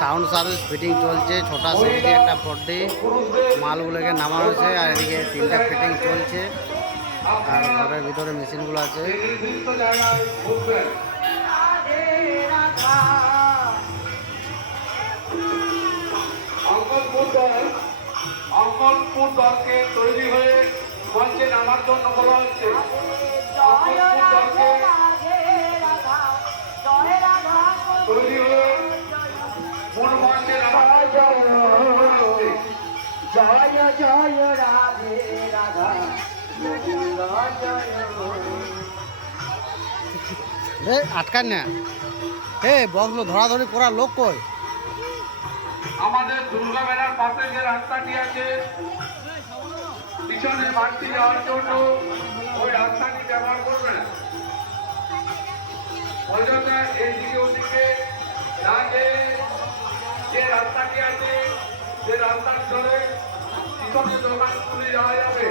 Sound service fitting চলছে ছোটা city একটা পড্ডি মালগুলোকে নামানো হয়েছে আর এদিকে তিনটা ফিটিং চলছে আর ঘরের ভিতরে মেশিনগুলো আছে। অঙ্কনপুর দলকে তৈরি হয়ে মঞ্চে নামার জন্য বলা হচ্ছে। অঙ্কনপুর দলকে তৈরি হয়ে জয় জয় রাধে রাধা এ আটকান না। এ বক্সগুলো ধরাধরি করার লোক কই? আমাদের দুর্গা মেলার পাশে যে রাস্তাটি আছে, পিছনে বাড়তি যাওয়ার জন্য ওই রাস্তাটি ব্যবহার করবে না। অযথা এইদিকে ওদিকে না সে রাস্তার ধরে কীভাবে দোকান খুলে যাওয়া যাবে